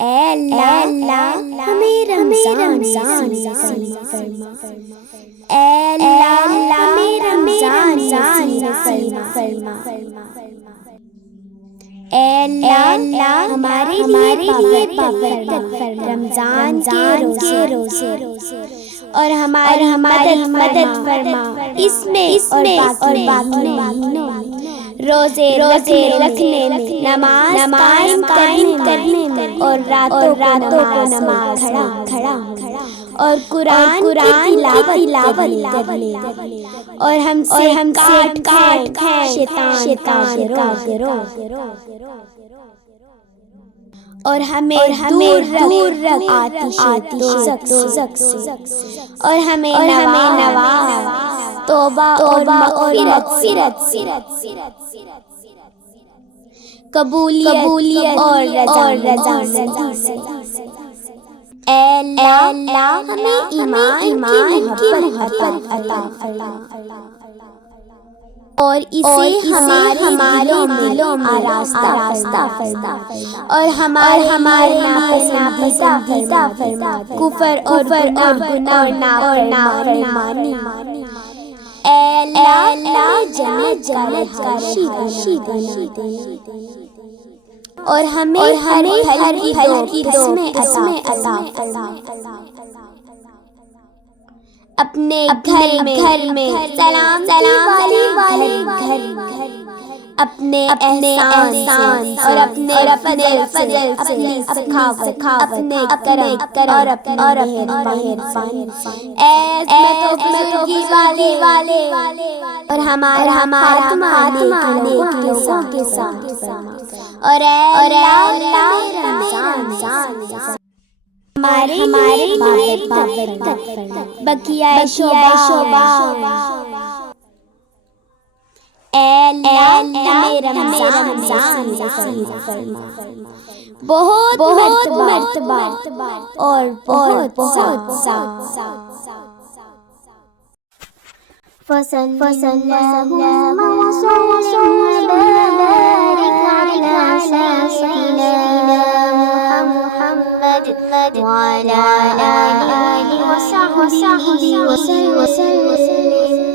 اے اللہ ہمیں رمضان نصیب فرما، اے اللہ ہمیں رمضان نصیب فرما، اے اللہ ہمارے لیے بابرکت فرما رمضان کے روزے اور ہماری مدد فرما اس میں اور باقی مہینوں روزے رکھنے میں، نماز قائم کرنے میں اور راتوں کو نماز کھڑا اور قرآن کی تلاوت کرنے اور ہم سے کاٹ شیطان کا گروہ اور ہمیں دور رکھ آتش دوزخ سے اور ہمیں نواز توبہ اور مغفرت سے قبولیت اور رضامندی سے۔ اے اللہ ہمیں ایمان کی محبت عطا فرما اور اسے ہمارے دلوں میں آراستہ فرما اور ہمارے ناپسندیدہ فرما کفر اور نافرمانی۔ اے اللہ جنت کا رہائشی بنا دے اور ہمیں ہر پھل کی قسمیں عطا فرما۔ اپنے گھر میں سلامتی والے گھر اپنے احسان اور اپنے فضل سے اپنی سخاوت اپنے کرم اور اپنی مہربانی اے بزرگی والے اور ہمارا خاتمہ نیک لوگوں کے ساتھ فرما اور اے اللہ رمضان ہمارے لیے بابرکت فرما بقیہ شعبہ۔ اے اللہ ہمیں رمضان نصیب فرما، بہت مرتبہ اور بہت سا فصل اللهم وسلم وبارك على سيدنا محمد وعلى آله وصحبه وسلم